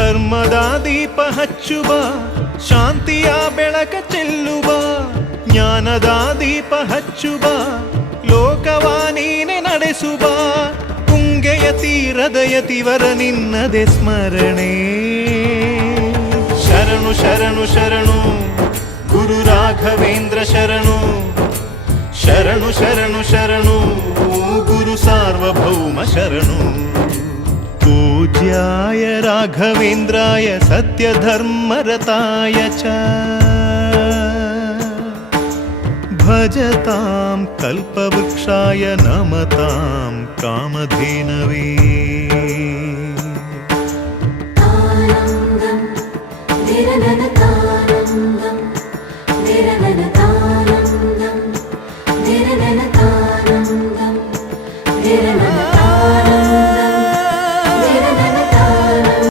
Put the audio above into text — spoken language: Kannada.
ಧರ್ಮದ ದೀಪ ಹಚ್ಚುವ, ಶಾಂತಿಯ ಬೆಳಕ ಚೆಲ್ಲುವ, ಜ್ಞಾನದ ದೀಪ ಹಚ್ಚುವ, ಲೋಕವ ನೀನೆ ನಡೆಸುವ. ತುಂಗೆಯ ತೀರದ ಯತಿವರ ನಿನ್ನದೆ ಸ್ಮರಣೆ. ಶರಣು ಶರಣು ಶರಣು ಗುರು ರಾಘವೇಂದ್ರ ಶರಣು, ಶರಣು ಶರಣು ಶರಣು ಗುರು ಸಾರ್ವಭೌಮ ಶರಣು. पूज्याय राघवेन्द्राय सत्यधर्मरताय च भजतां कल्पवृक्षाय नमतां कामधेनवे. तानन्दं निरननतानन्दं